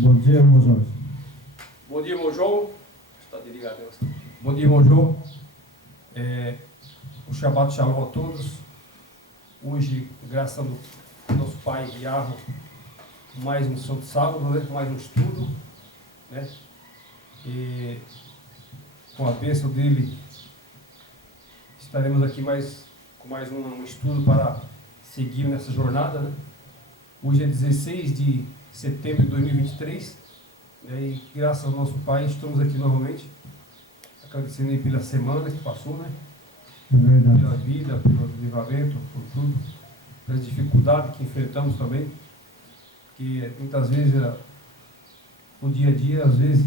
Bom dia, irmão Jorge. Bom dia, irmão João. Está desligado. Bom dia, irmão João. O Shabbat Shalom a todos. Hoje, graças ao nosso Pai Yahweh, mais um Santo Sábado, né? Mais um estudo, né? E com a bênção dele, estaremos aqui com mais um estudo para seguir nessa jornada, né? Hoje é 16 de setembro de 2023, né? E graças ao nosso Pai estamos aqui novamente, agradecendo aí pela semana que passou, né? É verdade. Pela vida, pelo livramento, por tudo, pelas dificuldades que enfrentamos também, que muitas vezes no dia a dia, às vezes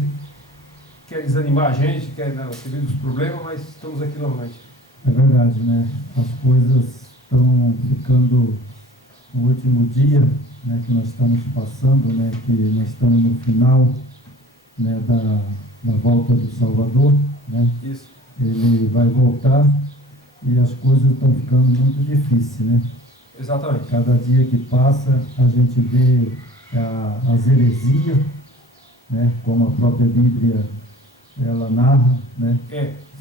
quer desanimar a gente, quer saber dos problemas, mas estamos aqui novamente. É verdade, né? As coisas estão ficando no último dia, né, que nós estamos passando, né, que nós estamos no final, né, da volta do Salvador, né? Isso. Ele vai voltar e as coisas estão ficando muito difíceis, né? Exatamente. Cada dia que passa a gente vê as heresias, né, como a própria Bíblia ela narra, né?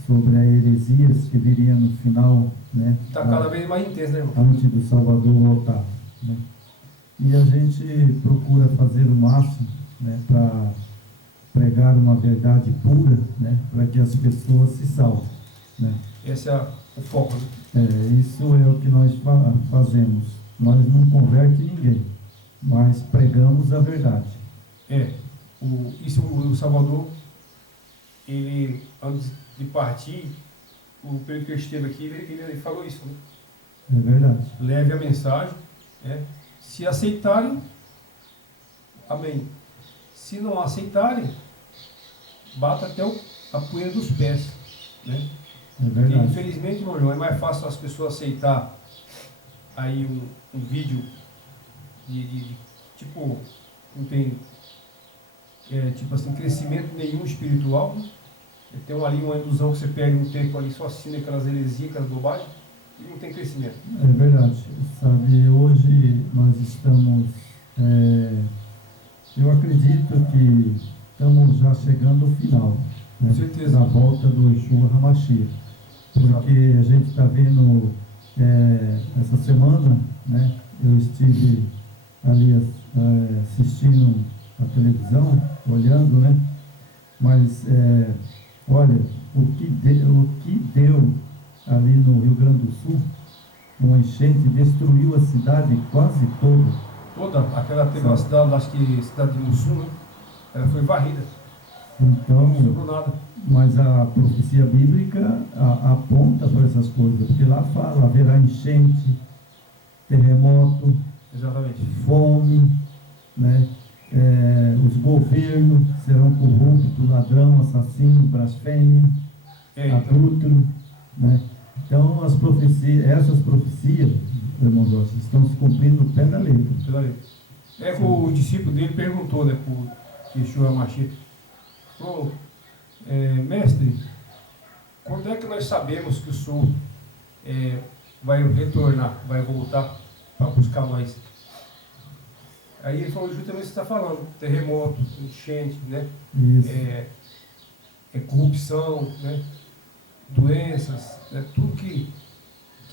Sobre as heresias que viriam no final, né? Está cada vez mais intenso, né, irmão? Antes do Salvador voltar, né? E a gente procura fazer o máximo, né, para pregar uma verdade pura, né, para que as pessoas se salvem, né? Esse é o foco, né? Isso é o que nós fazemos. Nós não convertemos ninguém, mas pregamos a verdade. O Salvador, ele, antes de partir, o período que ele esteve aqui, ele falou isso, né? É verdade. Leve a mensagem, né? Se aceitarem, amém. Se não aceitarem, bata até a poeira dos pés, né? É verdade. Porque, infelizmente, meu irmão, é mais fácil as pessoas aceitar aí um vídeo de tipo, não tem tipo assim, crescimento nenhum espiritual, né? Tem ali uma ilusão que você perde um tempo ali só assistindo aquelas heresias, aquelas bobagens, e não tem crescimento. É verdade. Sabe, hoje nós estamos, eu acredito que estamos já chegando ao final, né, com certeza, da volta do Yeshua HaMashiach. Porque a gente está vendo essa semana, né, eu estive ali assistindo a televisão, olhando, né, mas olha, o que deu ali no Rio Grande do Sul, uma enchente, destruiu a cidade quase toda. Aquela teve uma cidade, acho que cidade de Mussum, né? Ela foi varrida. Então, não sobrou nada. Mas a profecia bíblica aponta para essas coisas, porque lá fala, haverá enchente, terremoto, exatamente, fome, né? Os governos serão corruptos, ladrão, assassino, blasfêmio, adúltero, né? Então essas profecias, irmão Jorge, estão se cumprindo no pé da letra. Que o discípulo dele perguntou, né, para o Yeshua HaMashiach, falou, mestre, quando é que nós sabemos que o Senhor vai retornar, vai voltar para buscar nós? Aí ele falou justamente o que você está falando, terremoto, enchente, né? Corrupção, né? Doenças, né? Tudo que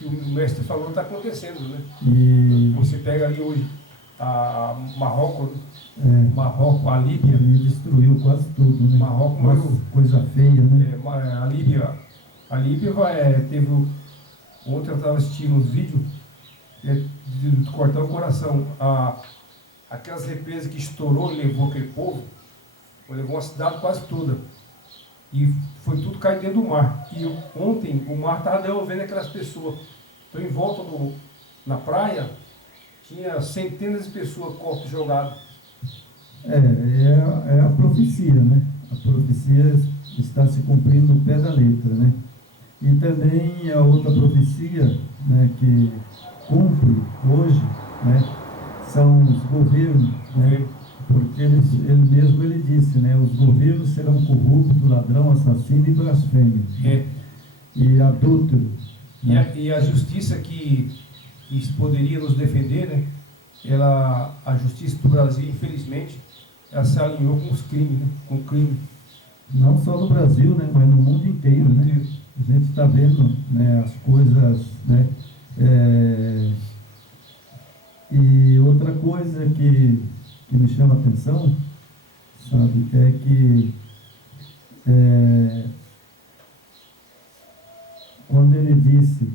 o mestre falou está acontecendo, né? Você pega ali hoje a Marrocos, Marrocos, a Líbia. Ele destruiu quase tudo, né? Marrocos, mas coisa feia, né? A Líbia teve. Ontem eu estava assistindo uns vídeos de cortar o coração. Aquelas represas que estourou e levou aquele povo, levou a cidade quase toda. E foi tudo cair dentro do mar. E ontem o mar estava devolvendo aquelas pessoas. Então, em volta na praia, tinha centenas de pessoas, corpos jogados. É a profecia, né? A profecia está se cumprindo no pé da letra, né? E também a outra profecia, né, que cumpre hoje, né, são os governos, né? Porque ele disse, né, os governos serão corruptos, ladrão, assassino e blasfêmio. E adúltero. Né? E a justiça que poderia nos defender, né? A justiça do Brasil, infelizmente, ela se alinhou com os crimes, né? Com o crime. Não só no Brasil, né, mas no mundo inteiro, né? A gente está vendo, né, as coisas, né? E outra coisa que me chama a atenção, sabe, é que quando ele disse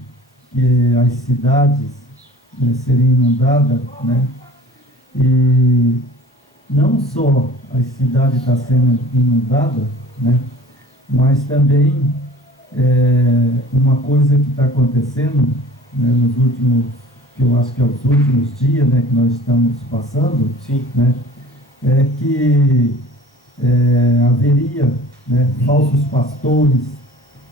que as cidades, né, seriam inundadas, né, e não só a cidade está sendo inundada, né, mas também uma coisa que está acontecendo, né, nos últimos, que eu acho que é os últimos dias, né, que nós estamos passando. Sim. Né, é que haveria, né, falsos pastores,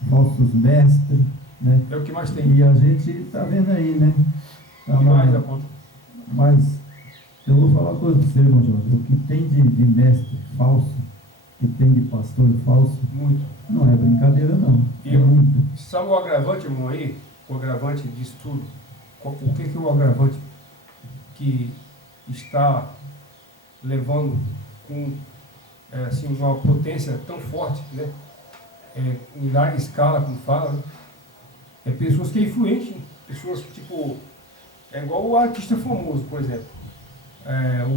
falsos mestres, né? É o que mais tem. E a gente está vendo aí, né? Tá mais a conta. Mas eu vou falar uma coisa para você, irmão Jorge. O que tem de mestre falso, que tem de pastor falso, muito. Não é brincadeira, não. E é muito. Sabe o agravante, irmão, aí? O agravante disso tudo? O que é o agravante que está levando com assim, uma potência tão forte, né? Em larga escala, como fala, né? Pessoas que é influente, pessoas tipo, é igual o artista famoso, por exemplo.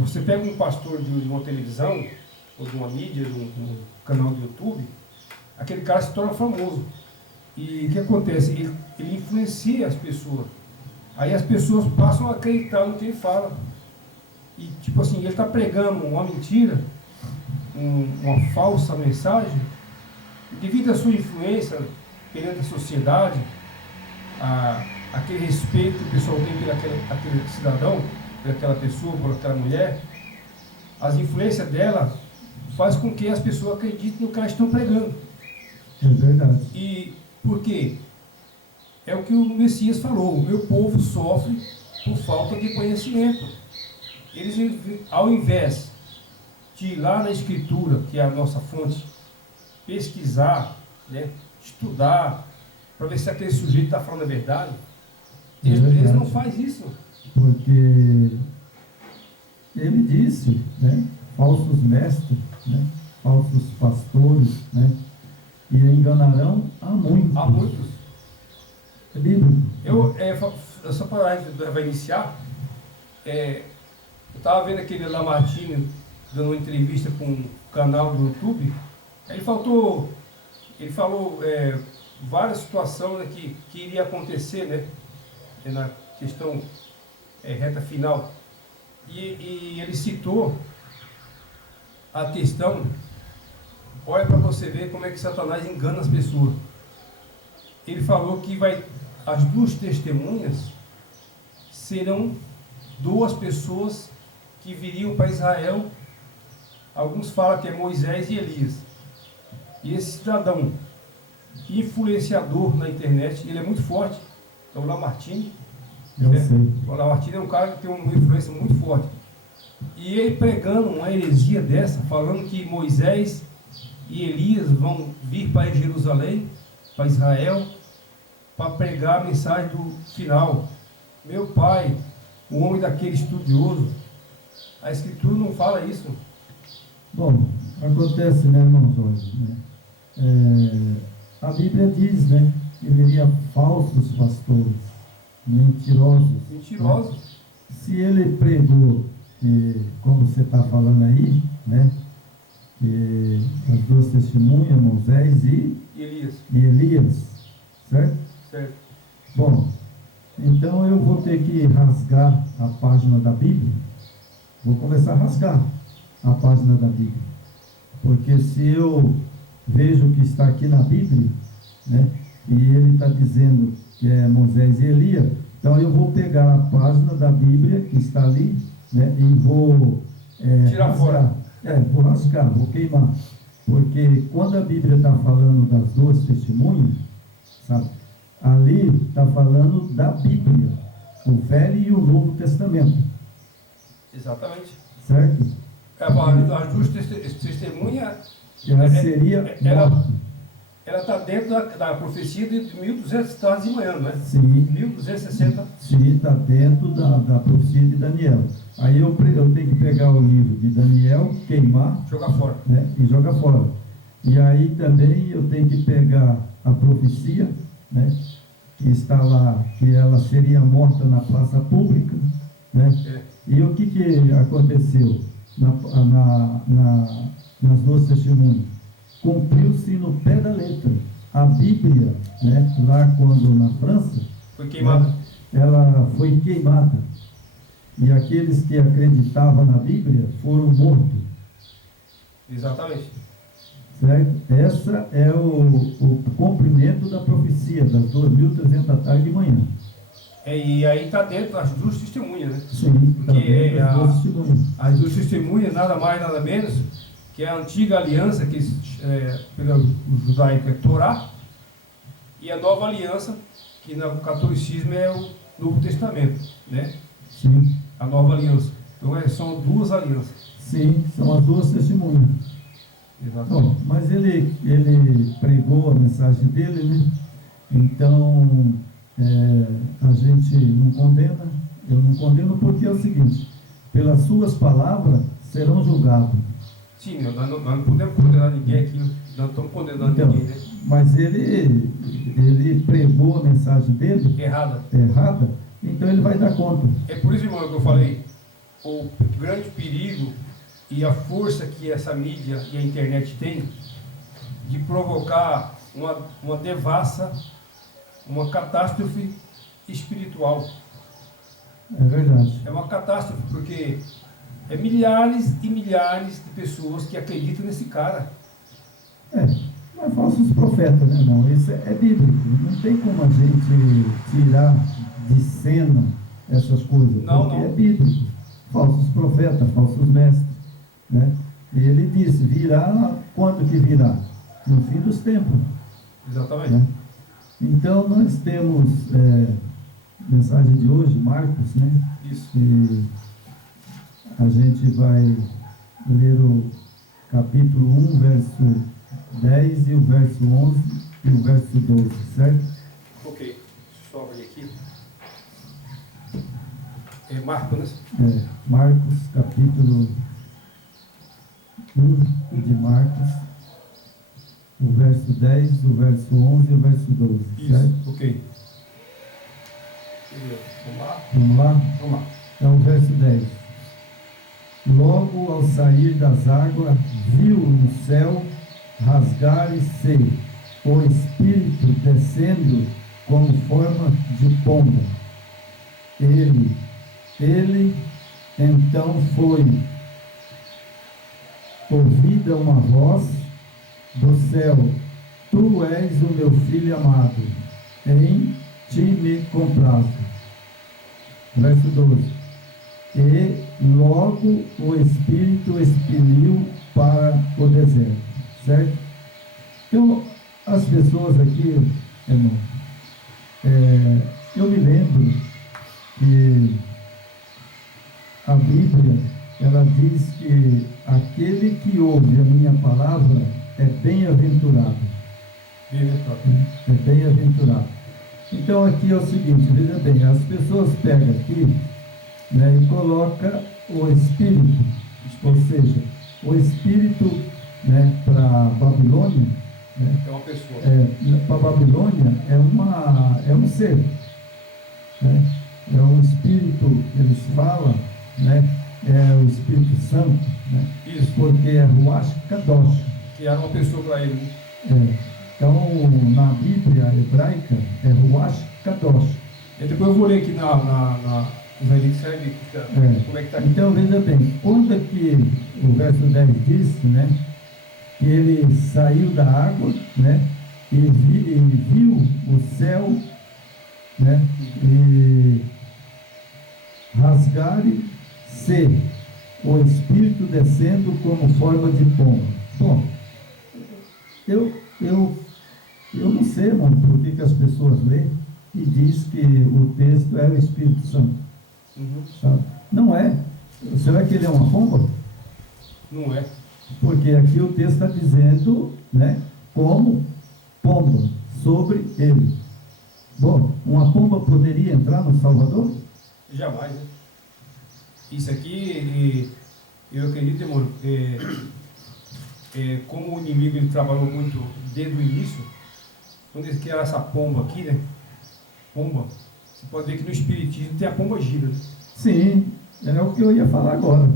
Você pega um pastor de uma televisão, ou de uma mídia, de um canal do YouTube, aquele cara se torna famoso. E o que acontece? Ele influencia as pessoas. Aí as pessoas passam a acreditar no que ele fala. E tipo assim, ele está pregando uma mentira, uma falsa mensagem, e devido à sua influência perante a sociedade, aquele respeito que o pessoal tem por aquele cidadão, por aquela pessoa, por aquela mulher, as influências dela faz com que as pessoas acreditem no que elas estão pregando. É verdade. E por quê? É o que o Messias falou: o meu povo sofre por falta de conhecimento. Eles, ao invés de ir lá na Escritura, que é a nossa fonte, pesquisar, né, estudar, para ver se aquele sujeito está falando a verdade, eles não fazem isso. Porque ele disse, né, falsos mestres, né, falsos pastores, né, e enganarão a muitos. Há muitos. É bíblico. Só para iniciar, eu estava vendo aquele Lamartine dando uma entrevista com um canal do YouTube. Ele falou várias situações, né, que iria acontecer, né, na questão reta final. E ele citou a questão, olha para você ver como é que Satanás engana as pessoas. Ele falou que as duas testemunhas serão duas pessoas que viriam para Israel. Alguns falam que é Moisés e Elias. E esse cidadão influenciador na internet, ele é muito forte, é o Lamartine. Eu sei. O Lamartine é um cara que tem uma influência muito forte. E ele pregando uma heresia dessa, falando que Moisés e Elias vão vir para Jerusalém, para Israel, para pregar a mensagem do final. Meu pai, o homem daquele estudioso, a Escritura não fala isso. Bom, acontece, né, irmão Jorge, né? A Bíblia diz, né, que viria falsos pastores, mentirosos. Mentirosos. Né? Se ele pregou, que, como você está falando aí, né, que as duas testemunhas, Moisés e Elias, certo? Certo. Bom, então eu vou ter que rasgar a página da Bíblia. Vou começar a rasgar a página da Bíblia. Porque se eu vejo o que está aqui na Bíblia, né, e ele está dizendo que é Moisés e Elias, então eu vou pegar a página da Bíblia que está ali, né, e vou tirar rasgar. fora. Vou rasgar, vou queimar. Porque quando a Bíblia está falando das duas testemunhas, sabe, ali está falando da Bíblia, o Velho e o Novo Testamento. Exatamente. Certo? As duas testemunhas. Ela seria morta. ela está dentro da profecia de 1200 tardes de manhã, não é? Sim. 1260. Sim, está dentro da profecia de Daniel. Aí eu tenho que pegar o livro de Daniel, queimar, Jogar fora. né, e jogar fora. E aí também eu tenho que pegar a profecia, né, que está lá, que ela seria morta na praça pública, né? E o que aconteceu nas duas testemunhas? Cumpriu-se no pé da letra. A Bíblia, né, lá quando na França, Foi queimada. né, ela foi queimada. E aqueles que acreditavam na Bíblia foram mortos. Exatamente. Certo? Essa é o cumprimento da profecia das 2.300 da tarde de manhã. E aí está dentro das duas testemunhas, né? Sim, está Porque dentro das duas testemunhas. as duas testemunhas, nada mais, nada menos, que é a antiga aliança, que pelo judaico é Torá, e a nova aliança, que no catolicismo é o Novo Testamento, né? Sim. A nova aliança. Então são duas alianças. Sim, são as duas testemunhas. Exatamente. Bom, mas ele pregou a mensagem dele, né? Então, a gente não condena, eu não condeno porque é o seguinte, pelas suas palavras serão julgados. Sim, nós não podemos condenar ninguém aqui, nós não estamos condenando Então, ninguém, né? mas ele pregou a mensagem dele Errada. errada, então ele vai dar conta. É por isso, irmão, que eu falei, o grande perigo e a força que essa mídia e a internet tem de provocar uma devassa, uma catástrofe espiritual. É verdade. É uma catástrofe, porque é milhares e milhares de pessoas que acreditam nesse cara. Mas falsos profetas, né, irmão? Isso é bíblico. Não tem como a gente tirar de cena essas coisas, porque é bíblico. Falsos profetas, falsos mestres, né? E ele disse, virá, quando que virá? No fim dos tempos. Exatamente. Né? Então, nós temos mensagem de hoje, Marcos, né? Isso. E a gente vai ler o capítulo 1, verso 10 e o verso 11 e o verso 12, certo? Ok. Só abrir aqui. É Marcos, né? Marcos, capítulo 1 de Marcos, o verso 10, o verso 11 e o verso 12, Isso, certo? ok. Vamos lá? Vamos lá? Vamos lá. Então, o verso 10. Logo ao sair das águas, viu no céu rasgar-se o Espírito descendo como forma de pomba. Ele então foi ouvida uma voz do céu: Tu és o meu filho amado, em ti me comprazo. Verso 12. E logo o Espírito expeliu para o deserto. Certo? Então, as pessoas aqui, irmão, eu me lembro que a Bíblia, ela diz que aquele que ouve a minha palavra é bem-aventurado. É bem-aventurado. Então aqui é o seguinte, veja bem, as pessoas pegam aqui, né, e colocam o Espírito, ou seja, o Espírito, né, para Babilônia, né, É uma pessoa. para Babilônia é um ser, né, é um Espírito, eles falam, né, é o Espírito Santo, né, Isso. porque é Ruach Kadosh. Que era uma pessoa para ele, né? Então, na Bíblia hebraica, é Ruach Kadosh. E depois eu vou ler aqui na israelita, serve como é que está aqui. Então, veja bem, quando é que o verso 10 diz, né, que ele saiu da água, né, e viu o céu, né, e rasgar-se o Espírito descendo como forma de pomba. Bom, eu não sei, irmão, por que as pessoas lêem e diz que o texto é o Espírito Santo. Sabe? Não é. Será que ele é uma pomba? Não é. Porque aqui o texto está dizendo, né, como pomba sobre ele. Bom, uma pomba poderia entrar no Salvador? Jamais, né? Isso aqui, eu acredito, irmão, como o inimigo ele trabalhou muito desde o início, quando ele criou essa pomba aqui, né? Pomba, você pode ver que no Espiritismo tem a pomba gira, né? Sim, é o que eu ia falar agora.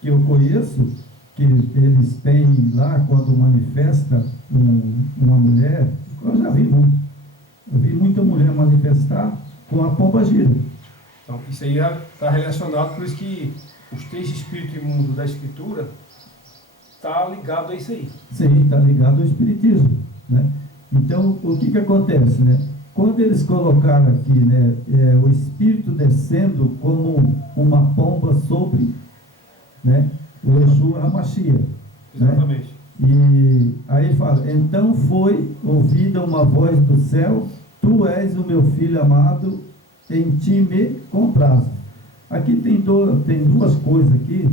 Que eu conheço, que eles têm lá, quando manifesta uma mulher, eu já vi muito. Eu vi muita mulher manifestar com a pomba gira. Então, isso aí está relacionado, por isso que os 3 espíritos imundos da Escritura está ligado a isso aí. Sim, está ligado ao Espiritismo, né? Então, o que acontece, né? Quando eles colocaram aqui, né, o Espírito descendo como uma pomba sobre, né, o Yeshua HaMashiach. Exatamente. Né? E aí fala, então foi ouvida uma voz do céu, tu és o meu filho amado, em ti me comprazo. Aqui tem duas coisas aqui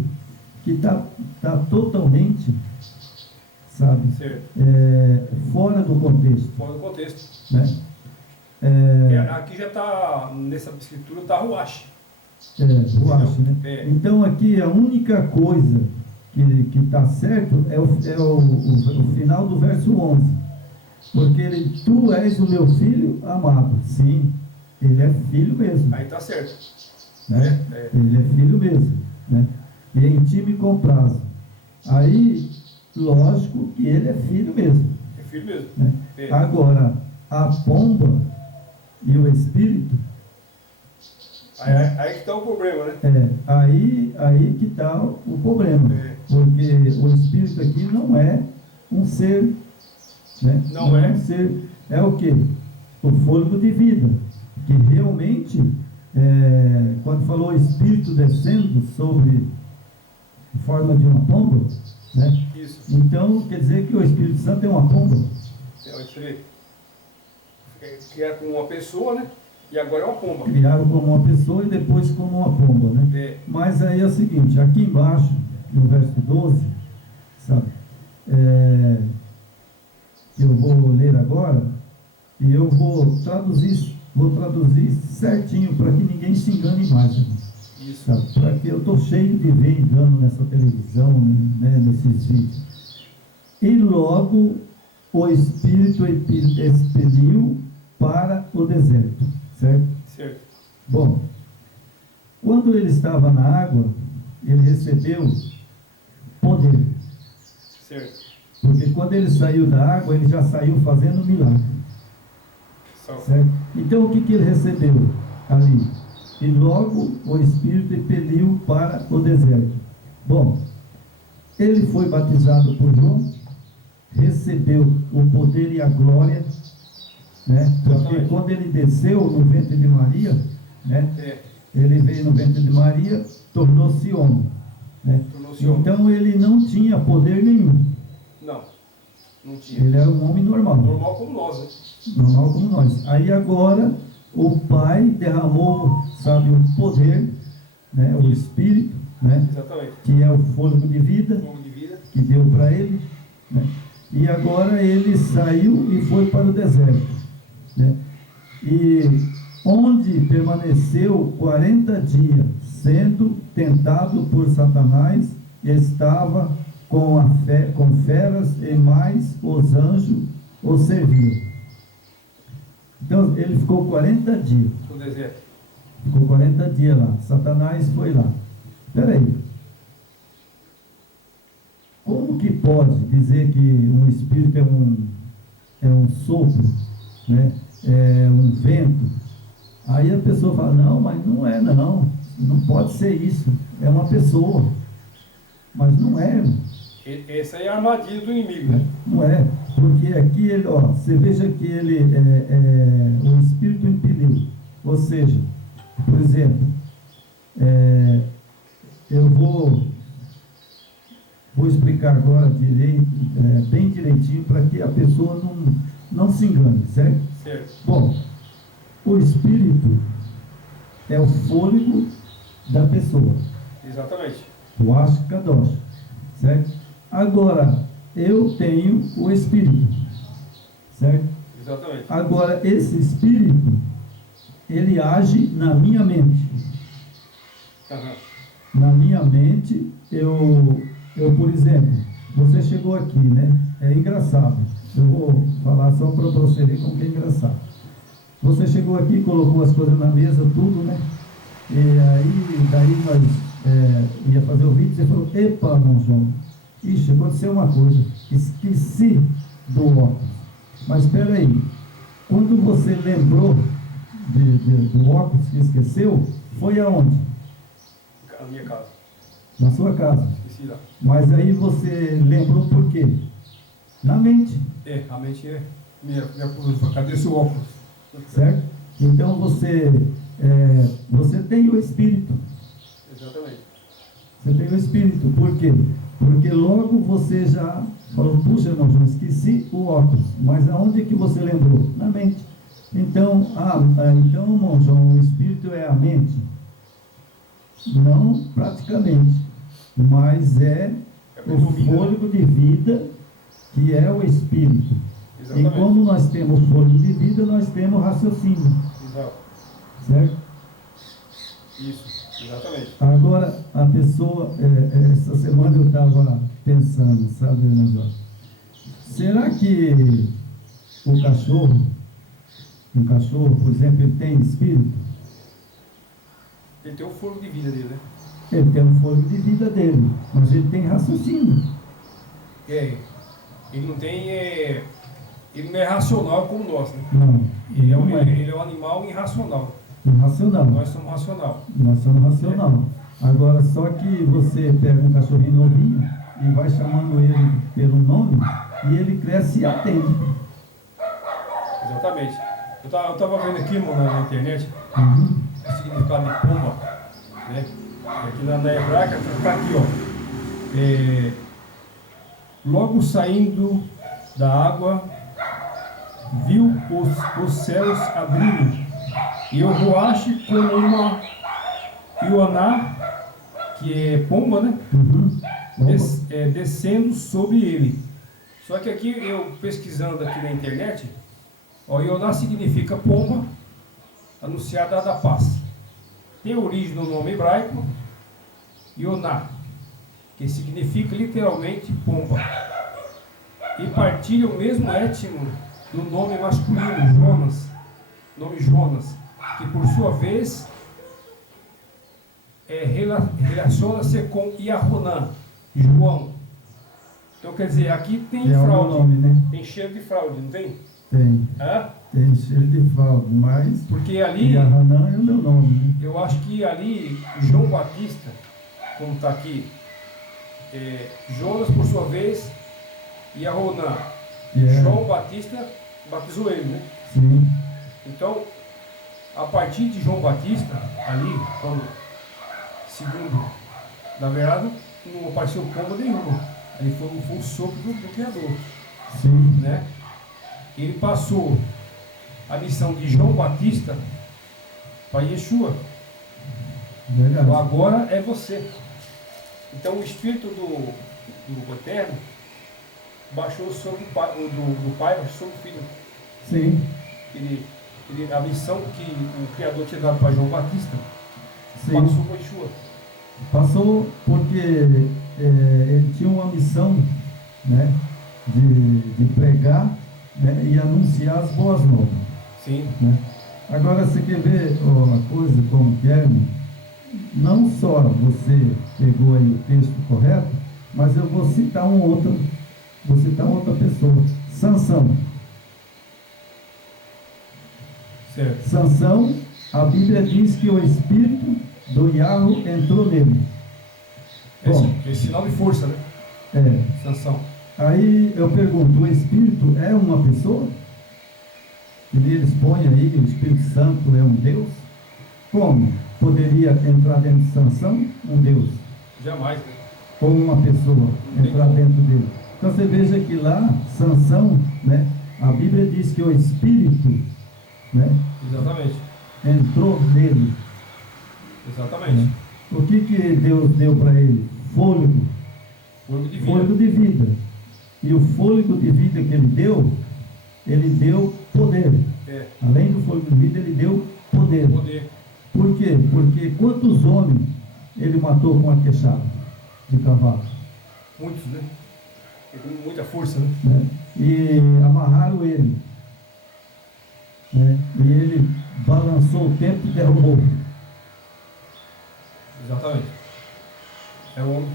que tá totalmente, sabe, fora do contexto. Fora do contexto. Né? Aqui já está, nessa escritura, está Ruach. Ruach, né? Então aqui a única coisa que está certo é o final do verso 11. Porque ele, tu és o meu filho amado. Sim, ele é filho mesmo. Aí está certo. Né? Ele é filho mesmo. Né? E em ti me comprazo. Aí, lógico que ele é filho mesmo. É filho mesmo. Né? Agora, a pomba e o espírito. Aí que está o problema, né? Aí que está o problema. Porque o espírito aqui não é um ser. Né? Não é um ser. É o quê? O fôlego de vida. Que realmente, quando falou espírito descendo sobre forma de uma pomba, né? Isso. Então quer dizer que o Espírito Santo é uma pomba. Criaram como uma pessoa, né? E agora é uma pomba. Criaram como uma pessoa e depois como uma pomba, né? Mas aí é o seguinte, aqui embaixo, no verso 12, sabe? Eu vou ler agora e eu vou traduzir certinho para que ninguém se engane mais. Isso. Porque eu estou cheio de ver engano nessa televisão, né, nesses vídeos. E logo o Espírito expeliu para o deserto. Certo? Certo. Bom, quando ele estava na água, ele recebeu poder. Certo. Porque quando ele saiu da água, ele já saiu fazendo milagre. Certo? Então o que ele recebeu ali? E logo o Espírito impeliu para o deserto. Bom, ele foi batizado por João, recebeu o poder e a glória, né? Porque quando ele desceu no ventre de Maria, né? Ele veio no ventre de Maria, tornou-se homem. Né? Então ele não tinha poder nenhum. Não tinha. Ele era um homem normal. Normal como nós, né? Normal como nós. Aí agora o Pai derramou, sabe, o poder, né? O Espírito, né? Exatamente. Que é o fôlego de vida, que deu para ele, né? E agora ele saiu e foi para o deserto, né? E onde permaneceu 40 dias, sendo tentado por Satanás, estava com feras e mais os anjos o serviam. Então ele ficou 40 dias. No deserto. Ficou 40 dias lá. Satanás foi lá. Espera aí. Como que pode dizer que um espírito é um sopro, né? É um vento? Aí a pessoa fala, não, mas não é não. Não pode ser isso. É uma pessoa. Mas não é. Essa é a armadilha do inimigo, né? Não é. Porque aqui, ele, ó, você veja que ele o Espírito impeliu. Ou seja, por exemplo, eu vou explicar agora bem direitinho para que a pessoa não se engane, certo? Certo. Bom, o Espírito é o fôlego da pessoa. Exatamente. O Kadosh, certo? Agora, eu tenho o Espírito, certo? Exatamente. Agora, esse espírito, ele age na minha mente. Aham. Na minha mente, por exemplo, você chegou aqui, né? É engraçado. Eu vou falar só para você ver como que é engraçado. Você chegou aqui, colocou as coisas na mesa, tudo, né? E aí, daí nós ia fazer o vídeo, você falou, epa, irmão João, ixi, aconteceu uma coisa, esqueci do óculos. Mas espera aí, quando você lembrou do óculos que esqueceu, foi aonde? Na minha casa. Na sua casa. Esqueci lá. Mas aí você lembrou por quê? Na mente, A mente me acusou. Cadê seu óculos? certo? Então você tem o Espírito. Exatamente. Você tem o Espírito. Por quê? Porque logo você já falou, puxa, irmão João, esqueci o óculos. Mas aonde é que você lembrou? Na mente. Então, irmão João, o Espírito é a mente? Não praticamente, mas é o fôlego de vida que é o Espírito. Exatamente. E como nós temos fôlego de vida, nós temos raciocínio. Exato. Certo? Isso, exatamente. Agora, a pessoa, essa semana eu estava pensando, sabe, irmão Jorge? Será que um cachorro, por exemplo, ele tem espírito? Ele tem o fôlego de vida dele, né? Ele tem um fôlego de vida dele, mas ele tem raciocínio. Ele não tem. Ele não é racional como nós, né? Não, Ele é não é. ele é um animal irracional. Irracional. Nós somos racional. Nós somos racional. Agora, só que você pega um cachorrinho novinho e vai chamando ele pelo nome e ele cresce e atende. Exatamente. Eu estava vendo aqui, mano, na internet, Uhum. o significado de pomba, né? Aqui na hebraica está aqui, ó. Logo saindo da água, viu os céus abrirem, e o roache como uma ioná, que é pomba, né? Uhum. Descendo sobre ele. Só que aqui, eu pesquisando aqui na internet, ó, ioná significa pomba, anunciada da paz. Tem origem no nome hebraico, ioná, que significa literalmente pomba. E partilha o mesmo étimo do nome masculino, Jonas, nome Jonas, que por sua vez relaciona-se com Yaronã, João. Então quer dizer, aqui tem É o fraude, nome, né? tem cheiro de fraude, não tem? Tem. Hã? Tem cheiro de fraude, mas Porque ali, Yahanã é o meu nome, né? eu acho que ali, João Batista, como está aqui, Jonas por sua vez, Yaronã. Yeah. João Batista batizou ele, né? Sim. Então, a partir de João Batista, ali, quando, segundo, na verdade, não apareceu pomba nenhuma. Ali foi o sopro do Criador, Sim. né? Ele passou a missão de João Batista para Yeshua. Verdade. Então, agora é você. Então, o Espírito do Eterno baixou sobre o Pai, do Pai, baixou sobre o Filho. Sim. A missão que o Criador tinha dado para João Batista, Sim. passou para Yeshua. Passou porque ele tinha uma missão, né, de pregar, né, e anunciar as boas novas. Sim. Né? Agora você quer ver uma coisa como que é, irmão? Não só você pegou aí o texto correto, mas eu vou citar outra pessoa. Sansão. Certo. Sansão, a Bíblia diz que o espírito do Yahweh entrou nele. Bom, Esse sinal de força, né? Sansão. Aí eu pergunto, o espírito é uma pessoa? E eles põem aí que o Espírito Santo é um Deus? Como poderia entrar dentro de Sansão um Deus? Jamais, né? Ou uma pessoa entrar dentro dele? Então você veja que lá, Sansão, né, a Bíblia diz que o espírito, né, Exatamente. entrou nele. Exatamente. O que Deus deu para ele? ele deu poder. É, Além do fôlego de vida, ele deu poder. poder. Por quê? Porque quantos homens ele matou com a queixada de cavalo? Muitos, né? E com muita força, né? Né? E amarraram ele. Né? E ele balançou o tempo e derrubou. Exatamente. É um homem.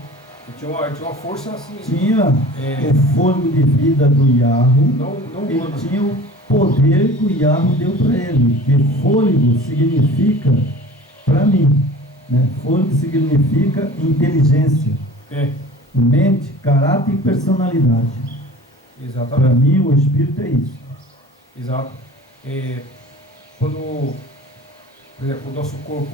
Ele tinha uma força assim. Tinha É. o fôlego de vida do Yahweh. Não Ele humana. tinha o poder que o Yahweh deu para ele. Porque fôlego significa, para mim, né? Fôlego significa inteligência, É, mente, caráter e personalidade. Para exatamente. mim, o Espírito é isso. Exato. É, quando, por exemplo, o nosso corpo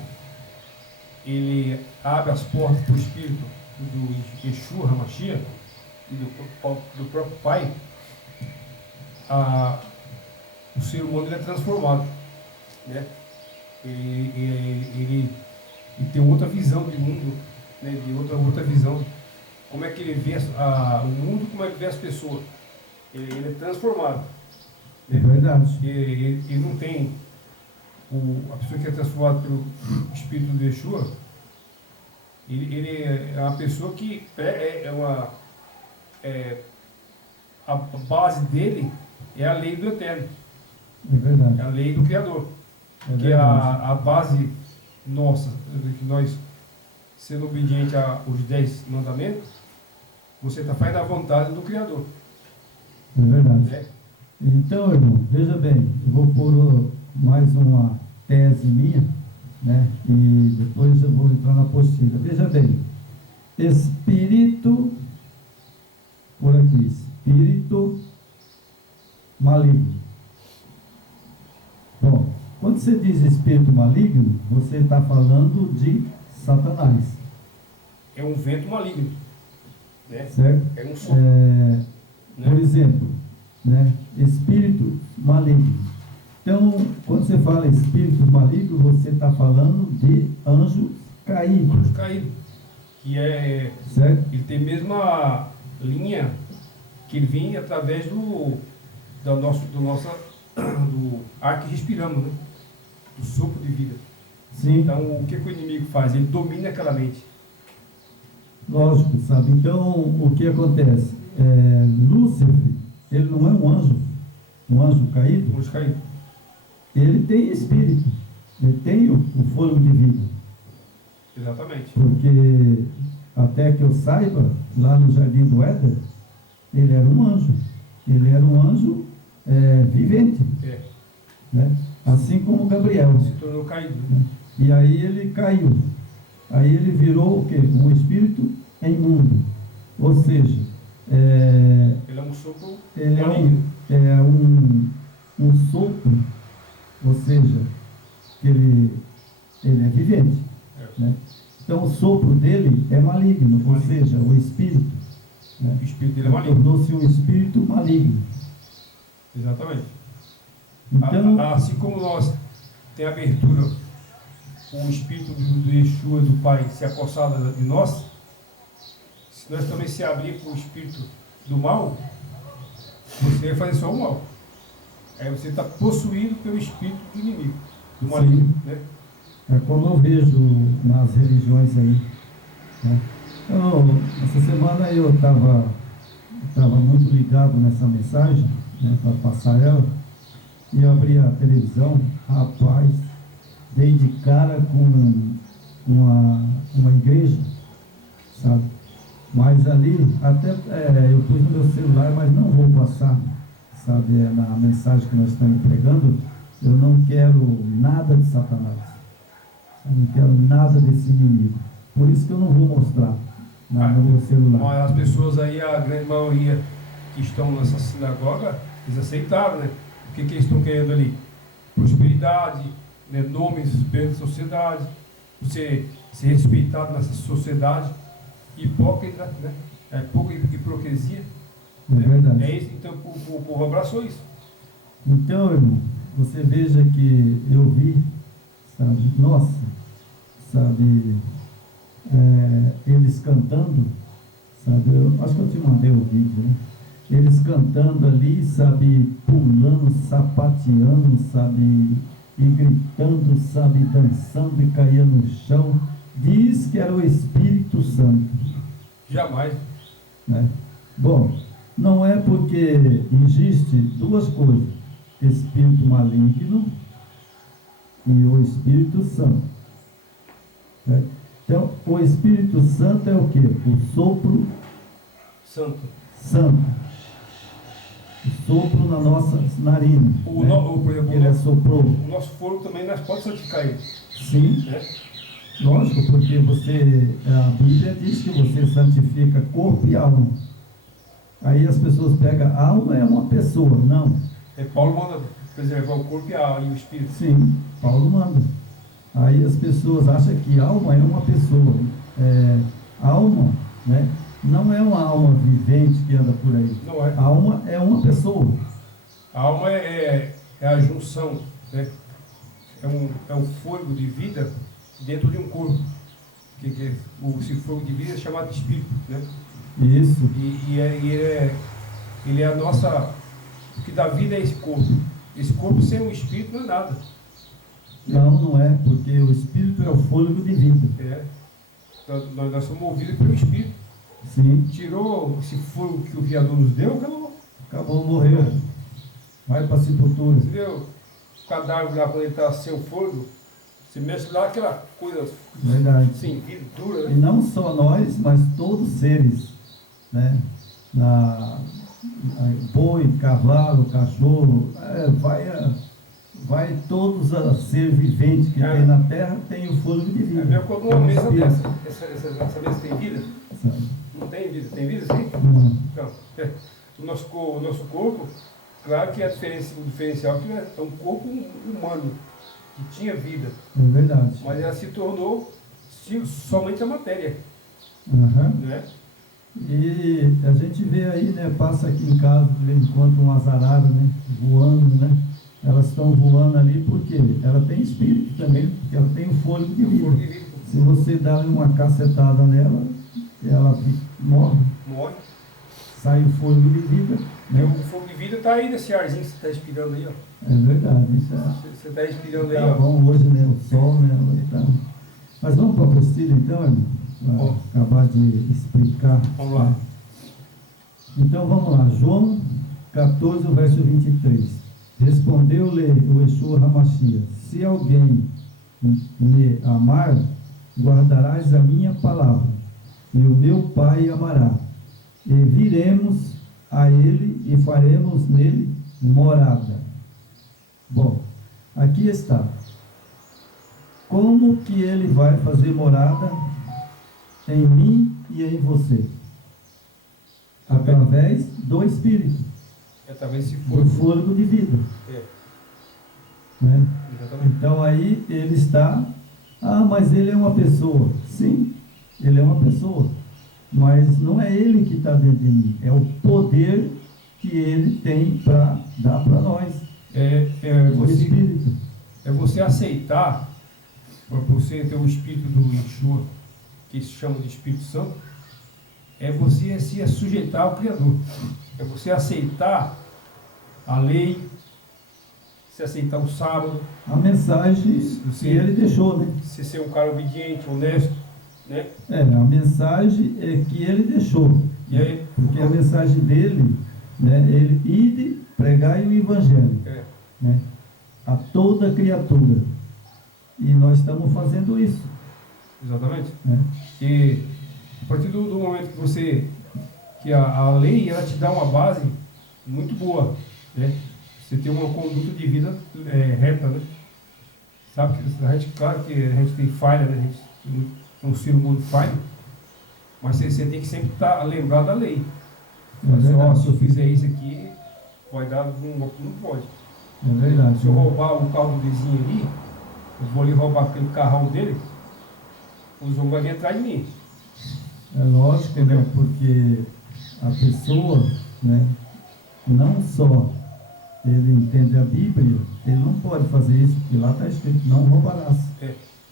ele abre as portas para o Espírito do Yeshua HaMashiach e do próprio Pai, o ser humano ele é transformado, né? Ele tem outra visão de mundo, né? De outra visão. Como é que ele vê o mundo, como é que vê as pessoas. Ele é transformado. É verdade. Ele não tem a pessoa que é transformada pelo Espírito de Yeshua, ele é uma pessoa que a base dele é a lei do Eterno, É verdade. é a lei do Criador, É que é verdade. a base nossa, que nós, sendo obediente aos 10 mandamentos, você está fazendo a vontade do Criador. É verdade. Né? Então, irmão, veja bem, eu vou pôr mais uma tese minha, né? E depois eu vou entrar na apostila. Veja bem, espírito, por aqui, espírito maligno. Bom, quando você diz espírito maligno, você está falando de Satanás, É um vento maligno, né? certo? É um sopro, Por né? exemplo, né? Espírito maligno. Então, quando você fala espírito maligno, você está falando de anjo caído, Anjo caído, que certo? ele tem a mesma linha que ele vinha através do ar que respiramos, né? Do sopro de vida. Sim, Então, o que o inimigo faz? Ele domina aquela mente. lógico, sabe? Então, o que acontece? Lúcifer, ele não é um anjo caído, Anjo caído. ele tem espírito, ele tem o fôlego de vida. Exatamente. Porque, até que eu saiba, lá no Jardim do Éden, ele era um anjo. Ele era um anjo vivente, É. né? Assim como Gabriel. Se tornou caído. Né? E aí ele caiu. Aí ele virou o quê? Um espírito imundo. Ou seja, Ele é um sopro ele maligno. é um sopro, ou seja, que ele é vivente. É. Né? Então o sopro dele é maligno, ou seja, o espírito, né? O espírito dele é maligno. Tornou-se um espírito maligno. Exatamente. Então, Assim como nós tem abertura, o espírito do Yeshua, do Pai, se acossar de nós, se nós também se abrir para o espírito do mal, você vai fazer só o mal. Aí você está possuído pelo espírito do inimigo, do maligno, né? é como eu vejo nas religiões aí, né? Então, essa semana eu estava muito ligado nessa mensagem, né, para passar ela, e eu abri a televisão, rapaz, dei de cara com uma igreja, sabe? Mas ali, até eu pus no meu celular, mas não vou passar, sabe? Na mensagem que nós estamos pregando, eu não quero nada de Satanás. Eu não quero nada desse inimigo. Por isso que eu não vou mostrar no meu celular. Mas as pessoas aí, a grande maioria que estão nessa sinagoga, eles aceitaram, né? O que eles estão querendo ali? Prosperidade, né? Nomes perante a sociedade, você ser respeitado nessa sociedade, hipócrita, né? Pouca hipocrisia. É verdade. É isso, então o povo abraçou isso. Então, irmão, você veja que eu vi, sabe, nossa, sabe, eles cantando, sabe, eu acho que eu te mandei o vídeo, né? eles cantando ali, sabe, pulando, sapateando, sabe, e gritando, sabe, dançando e caía no chão. Diz que era o Espírito Santo, Jamais. né? Bom, não é porque existe duas coisas, espírito maligno e o Espírito Santo, né? Então, o Espírito Santo é o que? O sopro Santo. santo. O sopro na nossa narina. O, Né? por exemplo, Ele assoprou. o nosso fogo também nós podemos santificar ele. Sim, Né? lógico, porque a Bíblia diz que você santifica corpo e alma. Aí as pessoas pegam, alma é uma pessoa. Não. Paulo manda preservar o corpo e o espírito. Sim, Paulo manda. Aí as pessoas acham que alma é uma pessoa. Alma, né, não é uma alma vivente que anda por aí. Não é. Alma é uma pessoa. A alma é a junção, né? É um fôlego de vida dentro de um corpo. Esse fôlego de vida é chamado de espírito, né? Isso. Ele é a nossa... O que dá vida é esse corpo. Esse corpo sem o espírito não é nada. Não é, porque o espírito é o fôlego de vida. Nós somos movidos pelo espírito. Sim. Tirou esse fôlego que o Criador nos deu, Acabou, morreu. Vai para a sepultura. Você viu o cadáver lá quando ele está sem o fôlego? Você mexe lá aquela coisa Verdade. sem vida, dura, E né? não só nós, mas todos os seres, né? Boi, cavalo, cachorro, vai todos os seres viventes que tem na terra, tem o fôlego de vida. É mesmo quando uma mesa dessa, essa mesa tem vida? Sabe? Não tem vida? Tem vida sim? Não. Então, o nosso corpo, claro que o diferencial é que é um corpo humano, que tinha vida, É verdade. mas ela se tornou somente a matéria, Aham. né? E a gente vê aí, né, passa aqui em casa de vez em quando umas araras, né, voando, né? Elas estão voando ali porque ela tem espírito também, porque ela tem o fôlego de O fogo de vida. vida Se você dar uma cacetada nela, ela morre, morre. sai o fôlego de vida, né? O fogo de vida está aí nesse arzinho que você está respirando aí, ó. É verdade, isso Você está respirando aí, tá ó. bom hoje, né? O sol, né? Então. Mas vamos para a apostila então, irmão? Para acabar de explicar. Vamos lá. Então vamos lá, João 14, verso 23. Respondeu-lhe o Yeshua Hamashia: se alguém me amar, guardarás a minha palavra, e o meu Pai amará, e viremos a ele e faremos nele morada. Bom, aqui está. Como que ele vai fazer morada em mim e em você? Através do Espírito, Talvez se do for. fôlego de vida. É, Né? exatamente. Então aí ele está, mas ele é uma pessoa. Sim, ele é uma pessoa, mas não é ele que está dentro de mim, é o poder que ele tem para dar para nós, o Espírito. É você aceitar, para você ter o Espírito do Yeshua, que se chama de Espírito Santo, é você se sujeitar ao Criador. É você aceitar a lei, se aceitar o sábado, A mensagem que ele deixou, né? se ser um cara obediente, honesto, né? A mensagem é que ele deixou. E aí, Porque a mensagem dele, né, ele ide pregar o Evangelho, né, a toda criatura. E nós estamos fazendo isso. exatamente. Né? E a partir do momento que a lei, ela te dá uma base muito boa, né? Você tem uma conduta de vida reta, né? Sabe que a gente, claro que a gente tem falha, né? A gente é um ser humano falho, mas você tem que sempre estar lembrado da lei. Mas, se eu fizer isso aqui, vai dar, não pode. É verdade. Se eu roubar o carro do vizinho ali, eu vou ali roubar aquele carrão dele, o jogo vai vir atrás de mim. É lógico, né? Porque a pessoa, né, não só ele entende a Bíblia, ele não pode fazer isso, porque lá está escrito, não roubarás,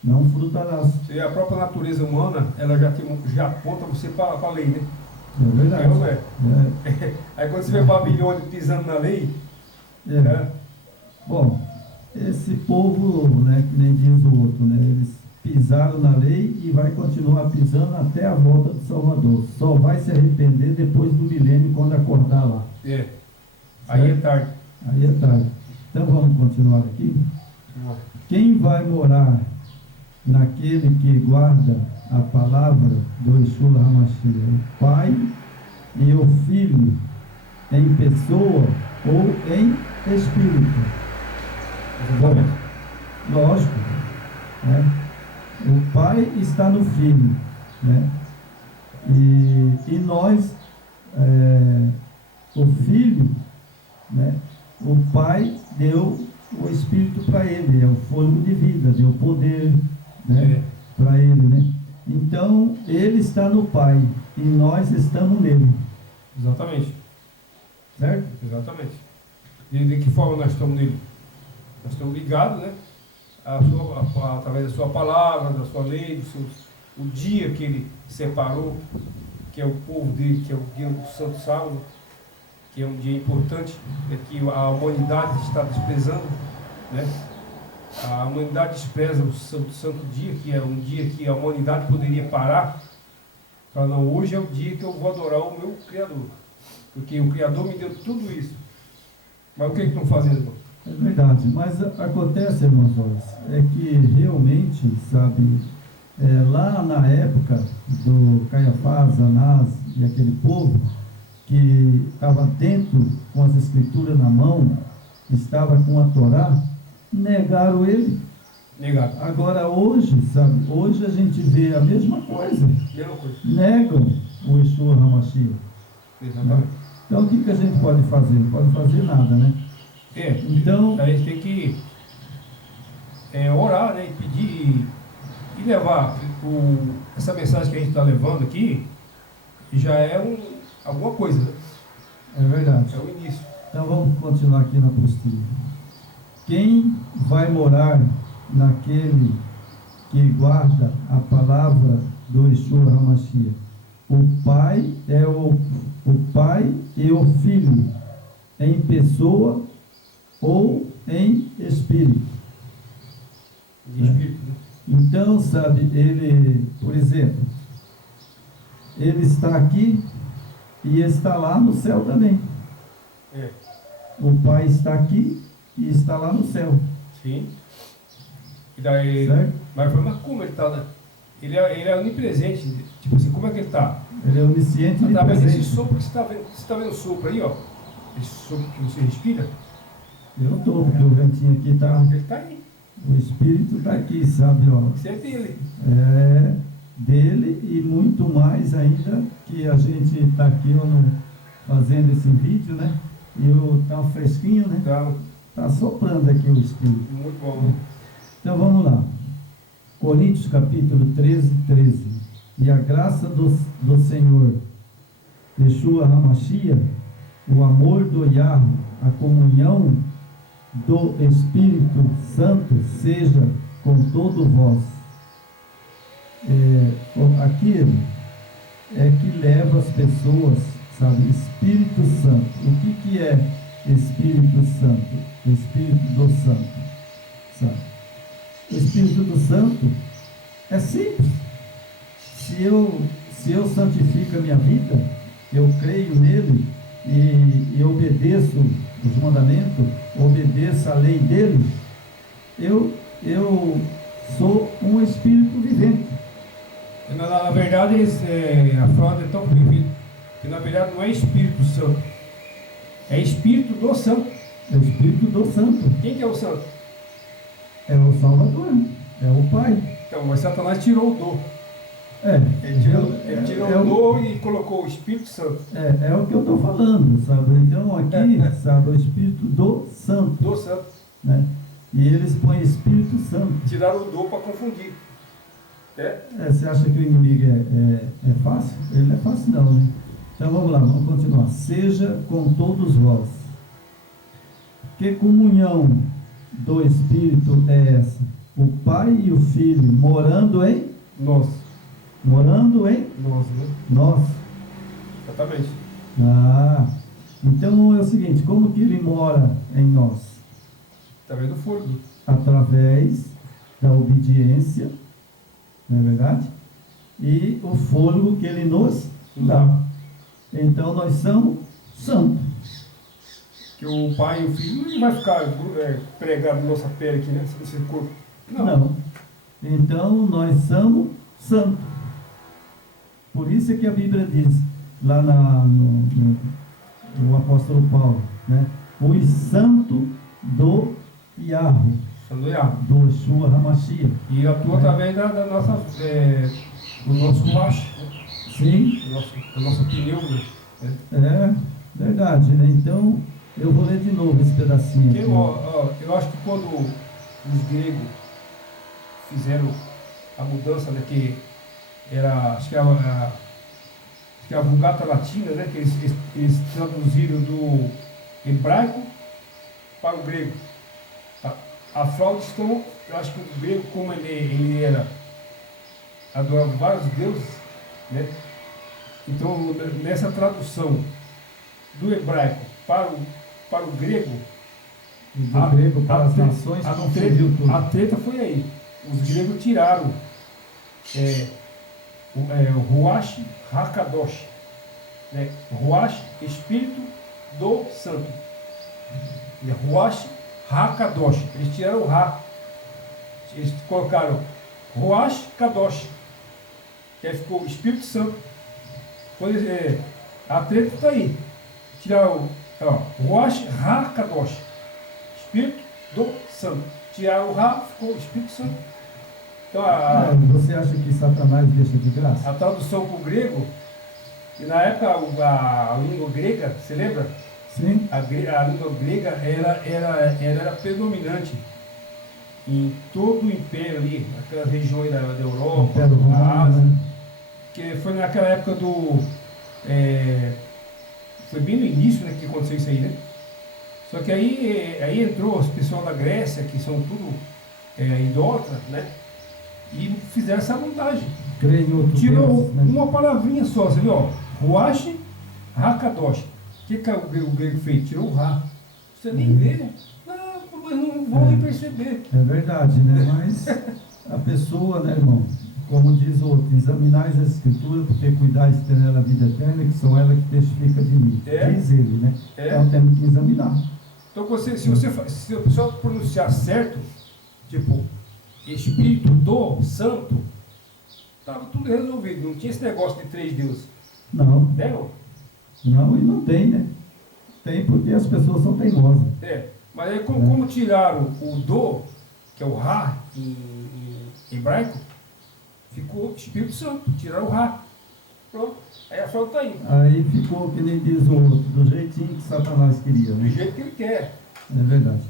não furtarás. E a própria natureza humana, ela já aponta você para a lei, né? É verdade. É ou não é? É, Aí quando você vê Babilônia pisando na lei, é. né? Bom, esse povo, né, que nem diz o outro, né, eles pisaram na lei e vai continuar pisando até a volta do Salvador. Só vai se arrepender depois do milênio, quando acordar lá. É. Aí é tarde. Aí é tarde. Então vamos continuar aqui. Quem vai morar naquele que guarda a palavra do Yeshua HaMashiach? O Pai e o Filho, em pessoa ou em espírito? Bom, lógico, né? O Pai está no Filho, né? E nós, o Filho, né? O Pai deu o Espírito para ele, é o fôlego de vida, deu poder, né? Para ele, né? Então, ele está no Pai e nós estamos nele. Exatamente. Certo? Exatamente. E de que forma nós estamos nele? Nós estamos ligados, né? Através da sua palavra, da sua lei, o dia que ele separou, que é o povo dele, que é o dia do Santo Sábado, que é um dia importante, é que a humanidade está desprezando, né? A humanidade despreza o santo dia, que é um dia que a humanidade poderia parar. Fala, não, hoje é o dia que eu vou adorar o meu Criador, porque o Criador me deu tudo isso. Mas o que estão fazendo, irmão? É verdade, mas acontece, irmãos, é que realmente, sabe, lá na época do Caiafás, Anás e aquele povo que estava atento com as escrituras na mão, estava com a Torá, negaram ele. Negaram. Agora hoje, sabe, hoje a gente vê a mesma coisa. Mesma coisa. Negam o Yeshua HaMashiach. Exatamente. Então o que a gente pode fazer? Não pode fazer nada, né? Então a gente tem que orar, né, e pedir e levar essa mensagem que a gente está levando aqui, já é alguma coisa, né? É verdade. É o início. Então vamos continuar aqui na apostila. Quem vai morar naquele que guarda a palavra do Yeshua HaMashiach? O Pai é o Pai e o Filho, em pessoa ou em espírito. De espírito, né? Então, sabe, ele, por exemplo, ele está aqui e está lá no céu também. É. O Pai está aqui e está lá no céu. Sim. E daí, Certo? mas como ele está, né? Ele é onipresente. Tipo assim, como é que ele está? Ele é onisciente e Através desse presente. sopro que você está vendo o sopro aí, ó. Esse sopro que você respira, Eu estou, porque o ventinho aqui está. ele está aí. O Espírito está aqui, sabe? Ó. Isso é dele. É dele e muito mais ainda que a gente está aqui fazendo esse vídeo, né? E está fresquinho, né? Então, Está soprando aqui o Espírito. muito bom, né? Então vamos lá. Coríntios capítulo 13, 13. E a graça do Senhor Yeshua HaMashiach, o amor do Yahweh, a comunhão do Espírito Santo seja com todos vós. Aqui é que leva as pessoas, sabe, Espírito Santo. O que é Espírito Santo? Espírito do Santo, sabe? O Espírito do Santo é simples. Se eu santifico a minha vida, eu creio nele e obedeço os mandamentos, obedeço a lei dele, eu sou um espírito vivente. Na verdade, a fraude é tão proibida que na verdade não é Espírito Santo, é Espírito do Santo. É o Espírito do Santo. Quem que é o Santo? É o Salvador, é o Pai. Então, mas Satanás tirou o do. Ele tirou o do e colocou o Espírito Santo. É o que eu estou falando, sabe? Então aqui, sabe, o Espírito do Santo. Do Santo. Né? E eles põem Espírito Santo. Tiraram o do para confundir. Você acha que o inimigo é fácil? Ele não é fácil não, né? Então vamos lá, vamos continuar. Seja com todos vós. Que comunhão do Espírito é essa? O Pai e o Filho morando em Nós. morando em Nós, né? nós. Exatamente. Ah, então é o seguinte, como que ele mora em nós? Através do fôlego. Através da obediência, não é verdade? E o fôlego que ele nos dá. Então nós somos santos. Que o pai e o filho não vai ficar pregado na nossa pele aqui, né? Nesse corpo. Não. Então nós somos santos. Por isso é que a Bíblia diz, lá no apóstolo Paulo, né? Os santos do Yahweh, Santo Yahweh. do Yeshua HaMashiach. E atua através da nossa, do nosso ruach, Sim, da nossa pneu, né? é verdade, né? Então, eu vou ler de novo esse pedacinho Porque, aqui. eu acho que quando os gregos fizeram a mudança, né, que era, acho que a Vulgata Latina, né, que eles traduziram do hebraico para o grego. A fraude, então, eu acho que o grego, como ele era, adorava vários deuses, né? Então, nessa tradução do hebraico para o grego, E do grego para as nações, confundiu tudo. a treta foi aí. Os gregos tiraram o Ruach Hakadosh, né? Ruach, Espírito do Santo. E Ruach Hakadosh. Eles tiraram o Ra. Eles colocaram Ruach Kadosh, que aí ficou Espírito Santo. A treta está aí. Tirar o Ruach Hakadosh, Espírito do Santo. Tirar o Ra, ficou Espírito Santo. Então você acha que Satanás deixa de graça? a tradução para o grego, e na época a língua grega, você lembra? Sim. A língua grega era predominante em todo o império ali, aquelas regiões da Europa, Império da Romano, Ásia, né? que foi naquela época foi bem no início, né, que aconteceu isso aí, né? Só que aí entrou os pessoal da Grécia, que são tudo idólatras, né? E fizeram essa montagem. Crê em outro Tirou Deus, né? uma palavrinha só, você viu? Ó, Ruach Hakadosh. O que o grego fez? Tirou o Ra. Você nem vê, né? Não, mas não vão nem perceber. É verdade, né? Mas a pessoa, né, irmão? Como diz o outro, examinais as escrituras, porque cuidais de ter nela a vida eterna, que são ela que testifica de mim. Diz ele, né? Então temos que examinar. Então, se o pessoal pronunciar certo, tipo, Espírito do Santo, estava tudo resolvido. Não tinha esse negócio de 3 deuses. Não. Né, não? Não, e não tem, né? Tem porque as pessoas são teimosas. Mas aí como tiraram o do, que é o Ra em hebraico, ficou Espírito Santo, tiraram o Ra. Pronto, aí a fraude está aí. Aí ficou, que nem diz o outro, do jeitinho que Satanás queria, Do né? jeito que ele quer. É verdade.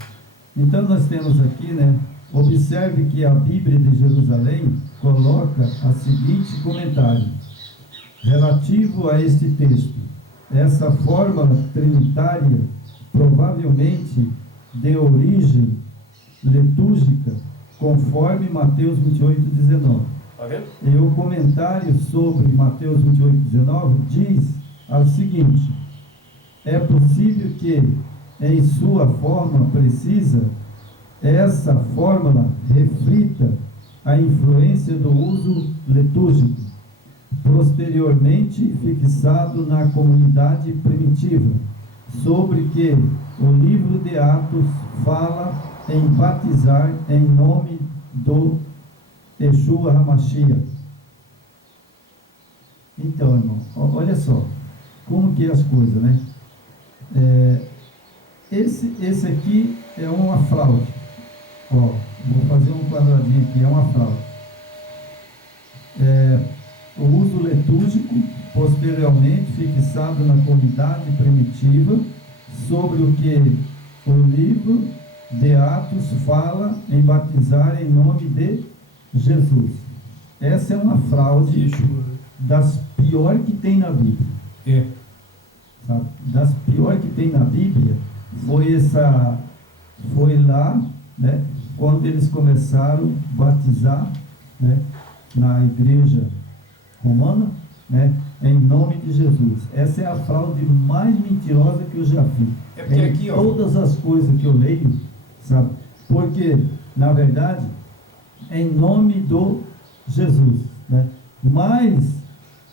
Então nós temos aqui, né? Observe que a Bíblia de Jerusalém coloca a seguinte comentário relativo a este texto. Essa fórmula trinitária provavelmente de origem litúrgica, conforme Mateus 28:19. Tá vendo? E o comentário sobre Mateus 28:19 diz o seguinte: é possível que, em sua forma precisa, essa fórmula reflita a influência do uso litúrgico, posteriormente fixado na comunidade primitiva, sobre que o livro de Atos fala em batizar em nome do Yeshua HaMashiach. Então, irmão, olha só como que é as coisas, né? Esse aqui é uma fraude. Ó, vou fazer um quadradinho aqui, é uma fraude. O uso litúrgico, posteriormente fixado na comunidade primitiva, sobre o que o livro de Atos fala em batizar em nome de Jesus. Essa é uma fraude das piores que tem na Bíblia. Sabe? Das piores que tem na Bíblia foi lá, né, quando eles começaram a batizar, né, na igreja romana, né, em nome de Jesus. Essa é a fraude mais mentirosa que eu já vi. É porque em aqui, ó, todas as coisas que eu leio, sabe? Porque, na verdade, em nome do Jesus, né? Mas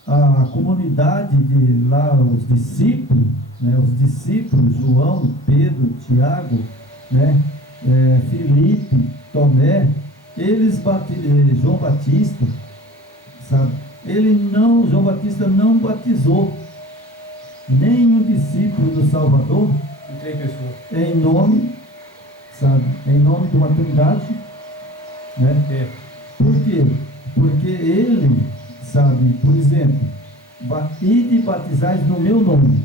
a comunidade de lá, os discípulos, né? Os discípulos, João, Pedro, Tiago, né? Filipe, Tomé, João Batista, sabe? João Batista não batizou nenhum discípulo do Salvador em 3 pessoas. em nome, sabe? Em nome de uma trindade, né? É. Por quê? Porque ele, sabe, por exemplo, ide e batizais no meu nome.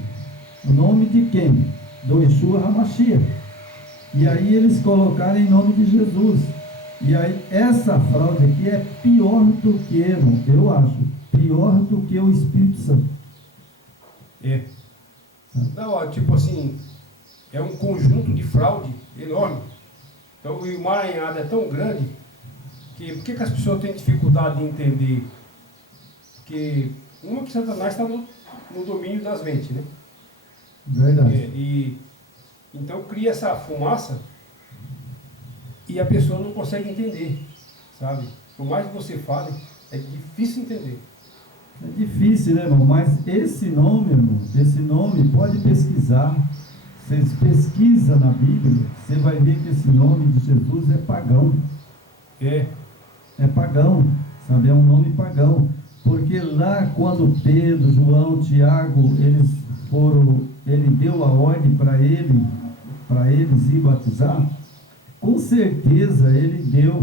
O nome de quem? Do Yeshua HaMashiach. E aí eles colocaram em nome de Jesus. E aí essa fraude aqui é pior do que, eu acho, pior do que o Espírito Santo. É. Não, ó, tipo assim, é um conjunto de fraude enorme. Então o emaranhado é tão grande que por que as pessoas têm dificuldade de entender? Porque uma que Satanás está no domínio das mentes, né? Verdade. Então cria essa fumaça e a pessoa não consegue entender, sabe? Por mais que você fale, é difícil entender. É difícil, né, irmão? Mas esse nome, irmão, esse nome, pode pesquisar. Você pesquisa na Bíblia, você vai ver que esse nome de Jesus é pagão. É pagão, sabe? É um nome pagão. Porque lá quando Pedro, João, Tiago, ele deu a ordem para eles ir batizar, com certeza ele deu,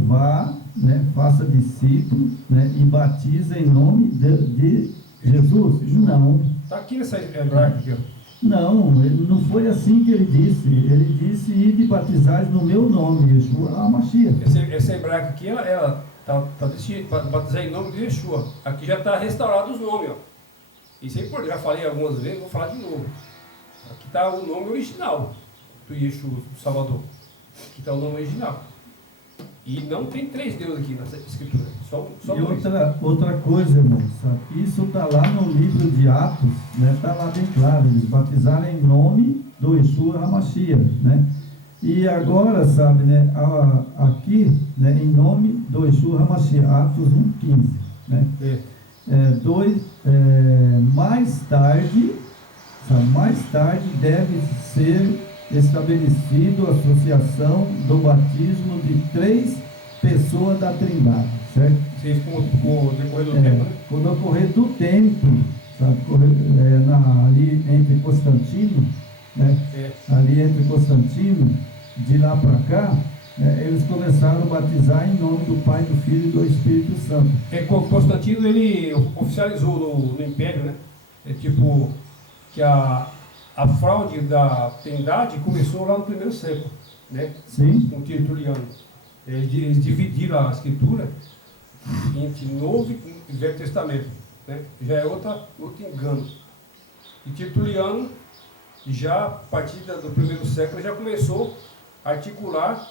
né, faça discípulo, né, e batiza em nome de Jesus. Não. Está aqui nessa hebraica aqui, ó. Não, não foi assim que ele disse. Ele disse, ide e batizais no meu nome, Yeshua HaMashiach. Essa hebraica aqui, ela tá desse jeito, batizar em nome de Yeshua. Aqui já está restaurado os nomes, ó. Isso é importante, já falei algumas vezes, vou falar de novo. Aqui está o nome original do Yeshua, do Salvador. Aqui está o nome original. E não tem 3 deuses aqui nessa escritura. Só e dois. outra coisa, irmão, sabe? Isso está lá no livro de Atos, né? Está lá bem claro. Eles batizaram em nome do Yeshua HaMashiach, né? E agora, sabe, né? Aqui, né? Em nome do Yeshua HaMashiach, Atos 1,15, né? Mais tarde, sabe? Mais tarde deve ser estabelecido a associação do batismo de 3 pessoas da Trindade, certo? Vocês com o decorrer do tempo, né? Com o decorrer do tempo, sabe? Ali entre Constantino, né? Ali entre Constantino, de lá para cá, eles começaram a batizar em nome do Pai, do Filho e do Espírito Santo. Constantino, ele oficializou no Império, né? É tipo que a fraude da Trindade começou lá no 1º século, né? Sim. Com Tertuliano. Eles dividiram a escritura entre Novo e Velho Testamento, né? Já é outro engano. E Tertuliano, já a partir do 1º século, já começou a articular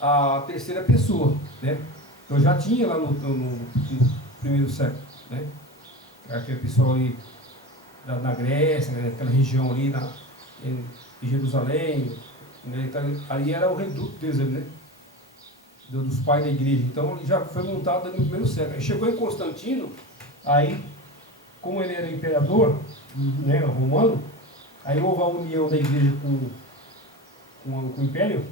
a terceira pessoa, né? Então já tinha lá no 1º século, né? Aquele pessoal ali na Grécia, né? Aquela região ali em Jerusalém, né? Então, ali era o reduto deles, né? Dos pais da igreja. Então ele já foi montado no 1º século. Aí chegou em Constantino, aí, como ele era imperador, né, romano, aí houve a união da igreja com o império.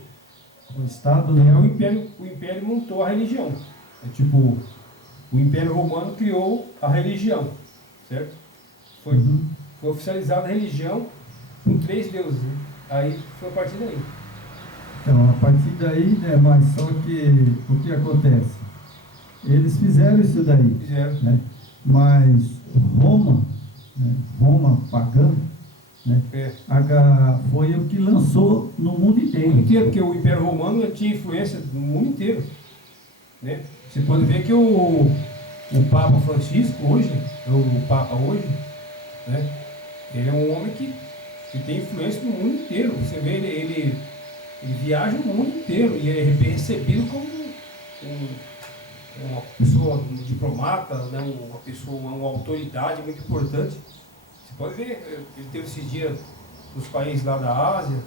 O Estado, né? O império montou a religião. Tipo, o Império Romano criou a religião, certo? Foi oficializada a religião com 3 deuses, né? Aí foi a partir daí. Então, a partir daí, né, mas só que o que acontece? Eles fizeram isso daí. Fizeram. Né? Mas Roma, né, Roma pagã, né, foi o que lançou no mundo inteiro. No mundo inteiro, porque o Império Romano tinha influência no mundo inteiro, né? Você pode ver que o Papa Francisco hoje, o Papa hoje, né? Ele é um homem que tem influência no mundo inteiro. Você vê ele viaja o mundo inteiro e ele é recebido como uma pessoa, um diplomata, né, uma pessoa, uma autoridade muito importante. Você pode ver, ele teve esses dias nos países lá da Ásia,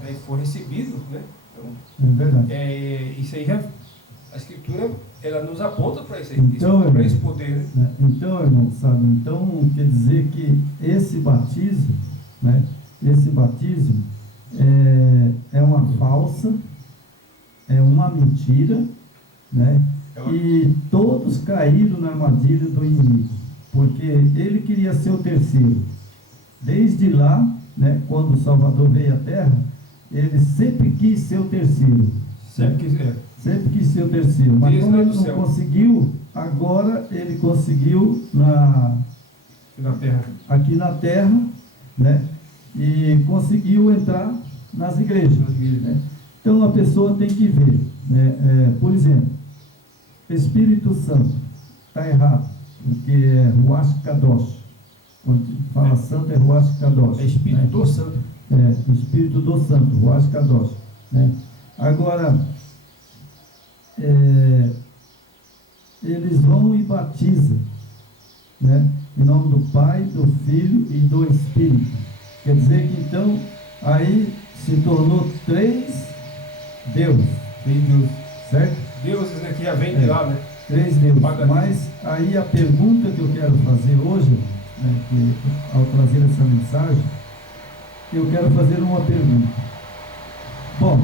né, e foi recebido, né? Então, É verdade. isso aí, a Escritura, ela nos aponta para isso aí, Então, para esse poder, né? Então, irmão, sabe, então quer dizer que esse batismo, né, esse batismo é uma falsa, é uma mentira, né, e todos caíram na armadilha do inimigo, porque ele queria ser o terceiro. Desde lá, né, quando o Salvador veio à Terra, ele sempre quis ser o terceiro. Sempre quiser. Sempre quis ser o terceiro, mas Desde como lá ele do não céu. conseguiu, agora ele conseguiu Na terra. aqui na Terra, né? E conseguiu entrar nas igrejas. Né? Então a pessoa tem que ver, né? Por exemplo, Espírito Santo está errado, porque é Ruach Kadosh. Quando fala santo é Ruach Kadosh. É Espírito né? do Santo. Espírito do Santo, Ruach Kadosh. Né? Agora, eles vão e batizam, né? Em nome do Pai, do Filho e do Espírito. Quer dizer que então aí se tornou 3 deuses, certo? Deuses, né, que já vem de lá, né? 3 deuses. Paganismo. Mas aí a pergunta que eu quero fazer hoje, né, que, ao trazer essa mensagem, eu quero fazer uma pergunta. Bom,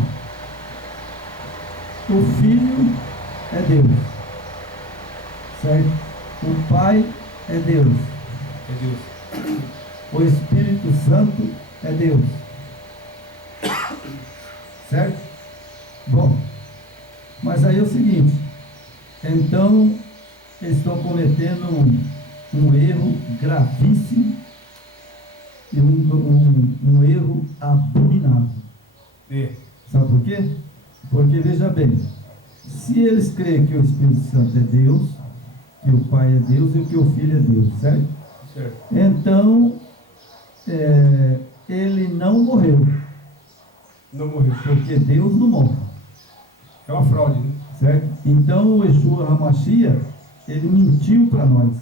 o Filho é Deus, certo? O Pai é Deus. É Deus. O Espírito Santo é Deus. Certo? Bom, mas aí é o seguinte, então eles estão cometendo um erro gravíssimo e um erro abominável. Sabe por quê? Porque, veja bem, se eles creem que o Espírito Santo é Deus, que o Pai é Deus e que o Filho é Deus, certo? Certo. Então, ele não morreu, Não morreu. porque Deus não morre, É uma fraude, né? certo? Então, o Yeshua HaMashiach, ele mentiu para nós.